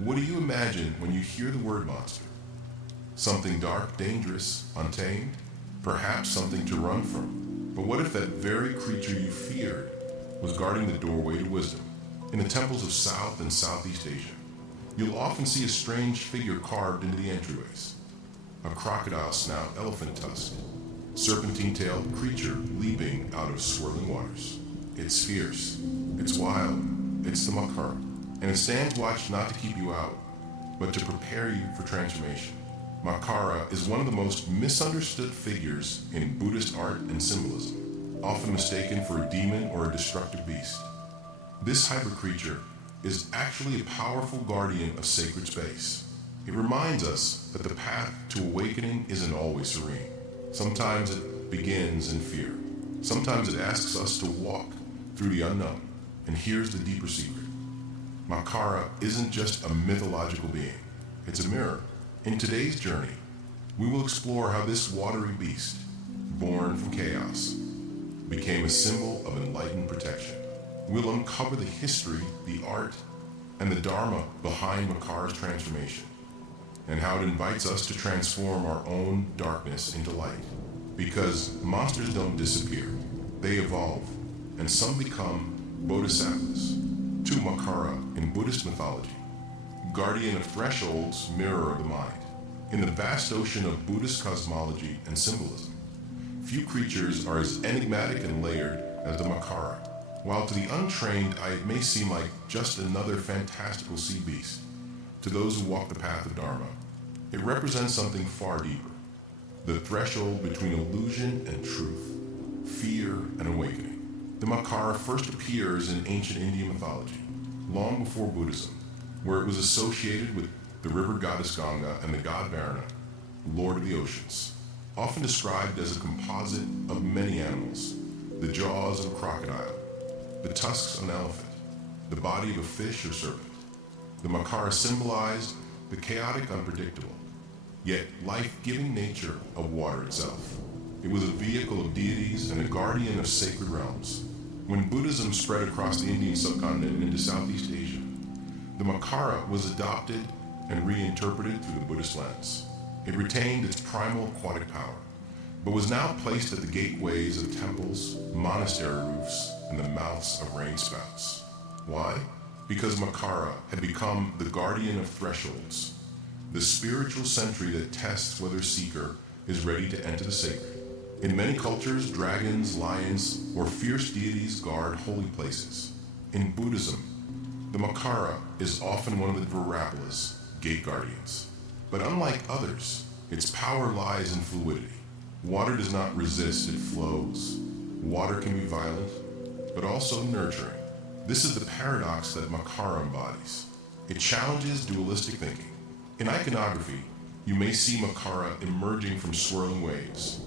What do you imagine when you hear the word monster? Something dark, dangerous, untamed? Perhaps something to run from. But what if that very creature you feared was guarding the doorway to wisdom? In the temples of South and Southeast Asia, you'll often see a strange figure carved into the entryways. A crocodile snout, elephant tusk, serpentine-tailed creature leaping out of swirling waters. It's fierce, it's wild, it's the Makara, and it stands watch not to keep you out, but to prepare you for transformation. Makara is one of the most misunderstood figures in Buddhist art and symbolism, often mistaken for a demon or a destructive beast. This hyper creature is actually a powerful guardian of sacred space. It reminds us that the path to awakening isn't always serene. Sometimes it begins in fear. Sometimes it asks us to walk through the unknown. And here's the deeper secret. Makara isn't just a mythological being. It's a mirror. In today's journey, we will explore how this watery beast, born from chaos, became a symbol of enlightened protection. We'll uncover the history, the art, and the dharma behind Makara's transformation, and how it invites us to transform our own darkness into light. Because monsters don't disappear, they evolve, and some become Bodhisattvas. To Makara in Buddhist mythology, guardian of thresholds, mirror of the mind. In the vast ocean of Buddhist cosmology and symbolism, few creatures are as enigmatic and layered as the Makara. While to the untrained eye it may seem like just another fantastical sea beast, to those who walk the path of Dharma, it represents something far deeper. The threshold between illusion and truth, fear and awakening. The Makara first appears in ancient Indian mythology, long before Buddhism, where it was associated with the river goddess Ganga and the god Varuna, lord of the oceans, often described as a composite of many animals: the jaws of a crocodile, the tusks of an elephant, the body of a fish or serpent. The Makara symbolized the chaotic, unpredictable, yet life-giving nature of water itself. It was a vehicle of deities and a guardian of sacred realms. When Buddhism spread across the Indian subcontinent and into Southeast Asia, the Makara was adopted and reinterpreted through the Buddhist lens. It retained its primal aquatic power, but was now placed at the gateways of temples, monastery roofs, and the mouths of rain spouts. Why? Because Makara had become the guardian of thresholds, the spiritual sentry that tests whether a seeker is ready to enter the sacred. In many cultures, dragons, lions, or fierce deities guard holy places. In Buddhism, the Makara is often one of the Virapalas, gate guardians. But unlike others, its power lies in fluidity. Water does not resist, it flows. Water can be violent, but also nurturing. This is the paradox that Makara embodies. It challenges dualistic thinking. In iconography, you may see Makara emerging from swirling waves,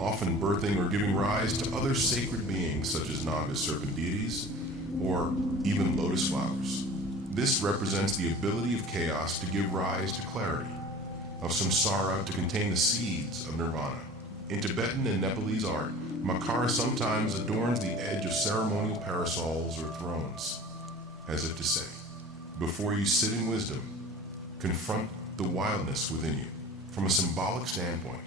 often birthing or giving rise to other sacred beings such as Naga serpent deities, or even lotus flowers. This represents the ability of chaos to give rise to clarity, of samsara to contain the seeds of nirvana. In Tibetan and Nepalese art, Makara sometimes adorns the edge of ceremonial parasols or thrones, as if to say, before you sit in wisdom, confront the wildness within you. From a symbolic standpoint,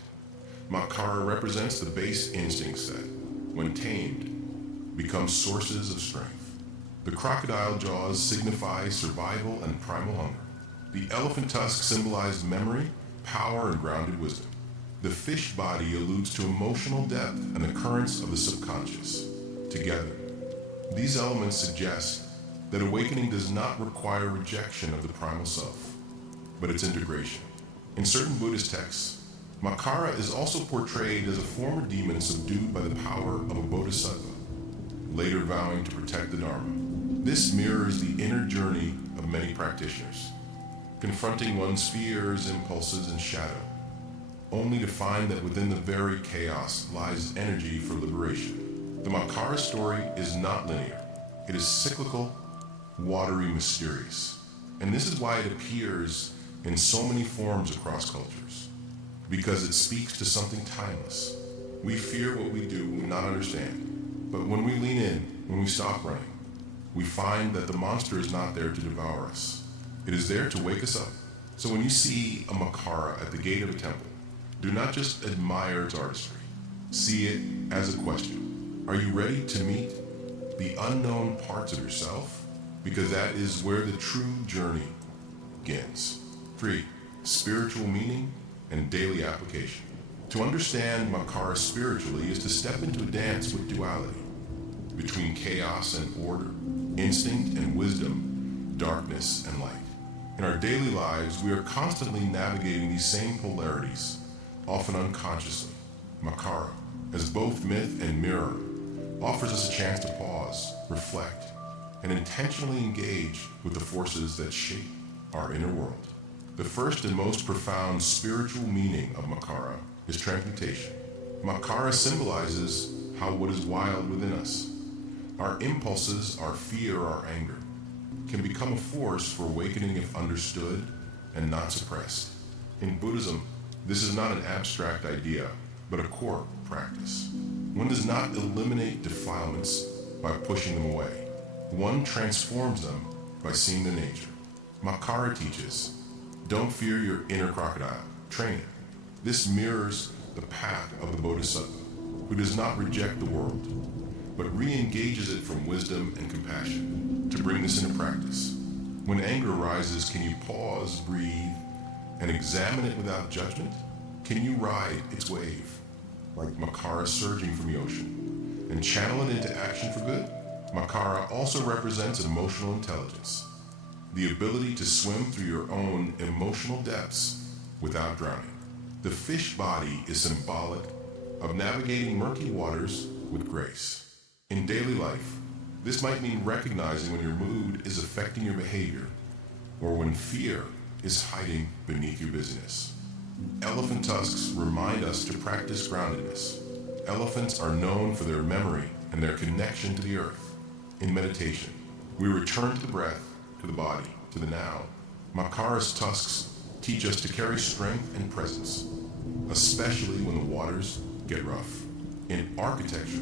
Makara represents the base instincts that, when tamed, become sources of strength. The crocodile jaws signify survival and primal hunger. The elephant tusk symbolizes memory, power, and grounded wisdom. The fish body alludes to emotional depth and the currents of the subconscious. Together, these elements suggest that awakening does not require rejection of the primal self, but its integration. In certain Buddhist texts, Makara is also portrayed as a former demon subdued by the power of a Bodhisattva, later vowing to protect the Dharma. This mirrors the inner journey of many practitioners, confronting one's fears, impulses, and shadow, only to find that within the very chaos lies energy for liberation. The Makara story is not linear. It is cyclical, watery, mysterious. And this is why it appears in so many forms across cultures, because it speaks to something timeless. We fear what we do not understand, but when we lean in, when we stop running, we find that the monster is not there to devour us. It is there to wake us up. So when you see a Makara at the gate of a temple, do not just admire its artistry. See it as a question. Are you ready to meet the unknown parts of yourself? Because that is where the true journey begins. 3. Spiritual meaning and daily application. To understand Makara spiritually is to step into a dance with duality, between chaos and order, instinct and wisdom, darkness and light. In our daily lives, we are constantly navigating these same polarities, often unconsciously. Makara, as both myth and mirror, offers us a chance to pause, reflect, and intentionally engage with the forces that shape our inner world. The first and most profound spiritual meaning of Makara is transmutation. Makara symbolizes how what is wild within us, our impulses, our fear, our anger, can become a force for awakening if understood and not suppressed. In Buddhism, this is not an abstract idea, but a core practice. One does not eliminate defilements by pushing them away. One transforms them by seeing their nature. Makara teaches, don't fear your inner crocodile, train it. This mirrors the path of the Bodhisattva, who does not reject the world, but re-engages it from wisdom and compassion. To bring this into practice, when anger arises, can you pause, breathe, and examine it without judgment? Can you ride its wave, like Makara surging from the ocean, and channel it into action for good? Makara also represents emotional intelligence, the ability to swim through your own emotional depths without drowning. The fish body is symbolic of navigating murky waters with grace. In daily life, this might mean recognizing when your mood is affecting your behavior, or when fear is hiding beneath your busyness. Elephant tusks remind us to practice groundedness. Elephants are known for their memory and their connection to the earth. In meditation, we return to the breath, to the body, to the now. Makara's tusks teach us to carry strength and presence, especially when the waters get rough. In architecture,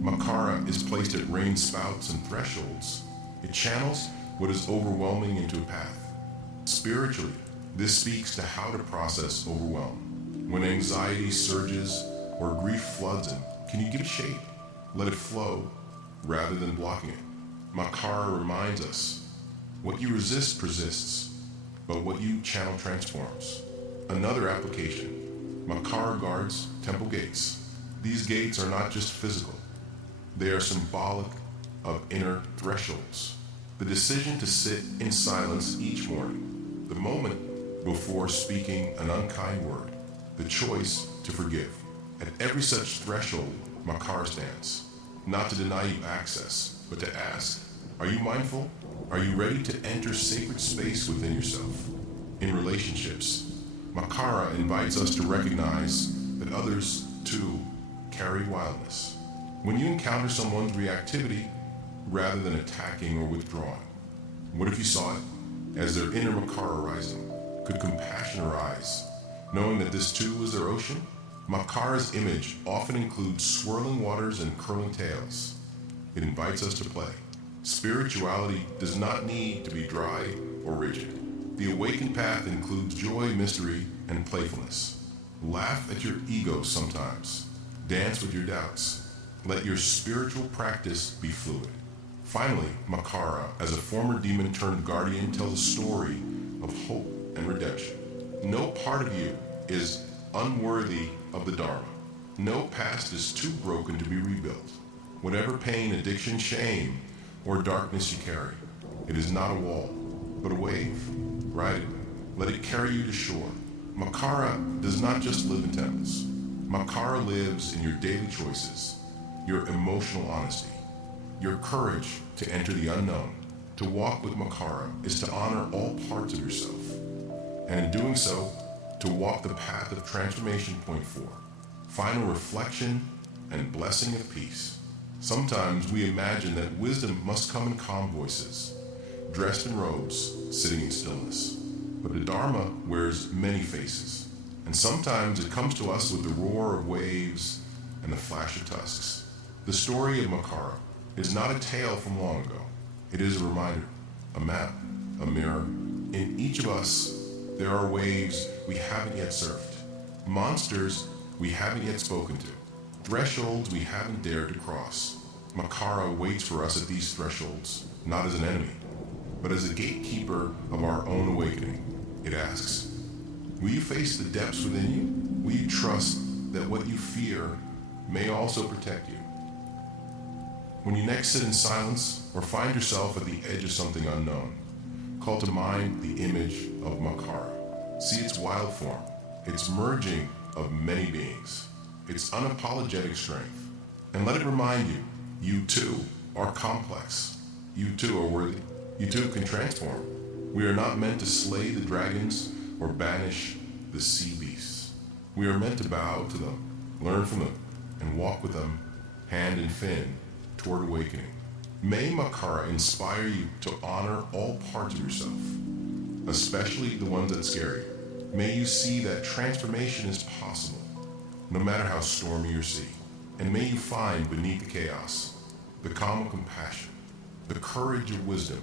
Makara is placed at rain spouts and thresholds. It channels what is overwhelming into a path. Spiritually, this speaks to how to process overwhelm. When anxiety surges or grief floods in, can you give it shape? Let it flow rather than blocking it. Makara reminds us, what you resist persists, but what you channel transforms. Another application, Makara guards temple gates. These gates are not just physical. They are symbolic of inner thresholds. The decision to sit in silence each morning, the moment before speaking an unkind word, the choice to forgive. At every such threshold, Makara stands, not to deny you access, but to ask, are you mindful? Are you ready to enter sacred space within yourself? In relationships, Makara invites us to recognize that others, too, carry wildness. When you encounter someone's reactivity, rather than attacking or withdrawing, what if you saw it as their inner Makara rising? Could compassion arise, knowing that this too is their ocean? Makara's image often includes swirling waters and curling tails. It invites us to play. Spirituality does not need to be dry or rigid. The awakened path includes joy, mystery, and playfulness. Laugh at your ego sometimes. Dance with your doubts. Let your spiritual practice be fluid. Finally, Makara, as a former demon turned guardian, tells a story of hope and redemption. No part of you is unworthy of the Dharma. No past is too broken to be rebuilt. Whatever pain, addiction, shame, or darkness you carry, it is not a wall, but a wave. Ride it. Let it carry you to shore. Makara does not just live in temples. Makara lives in your daily choices, your emotional honesty, your courage to enter the unknown. To walk with Makara is to honor all parts of yourself, and in doing so, to walk the path of transformation. Point 4, final reflection and blessing of peace. Sometimes we imagine that wisdom must come in calm voices, dressed in robes, sitting in stillness. But the Dharma wears many faces, and sometimes it comes to us with the roar of waves and the flash of tusks. The story of Makara is not a tale from long ago. It is a reminder, a map, a mirror, In each of us, there are waves we haven't yet surfed, monsters we haven't yet spoken to, thresholds we haven't dared to cross. Makara waits for us at these thresholds, not as an enemy, but as a gatekeeper of our own awakening. It asks, will you face the depths within you? Will you trust that what you fear may also protect you? When you next sit in silence or find yourself at the edge of something unknown, call to mind the image of Makara. See its wild form, its merging of many beings, its unapologetic strength, and let it remind you, you too are complex. You too are worthy. You too can transform. We are not meant to slay the dragons or banish the sea beasts. We are meant to bow to them, learn from them, and walk with them hand in fin toward awakening. May Makara inspire you to honor all parts of yourself, especially the ones that scare you. May you see that transformation is possible, no matter how stormy your sea. And may you find beneath the chaos the calm of compassion, the courage of wisdom,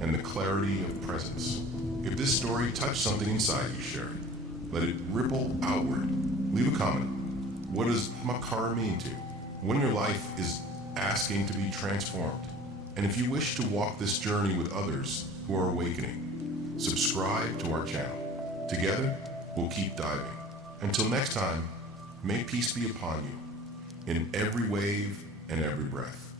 and the clarity of presence. If this story touched something inside you, share it. Let it ripple outward. Leave a comment. What does Makara mean to you? When your life is asking to be transformed? And if you wish to walk this journey with others who are awakening, subscribe to our channel. Together, we'll keep diving. Until next time, may peace be upon you in every wave and every breath.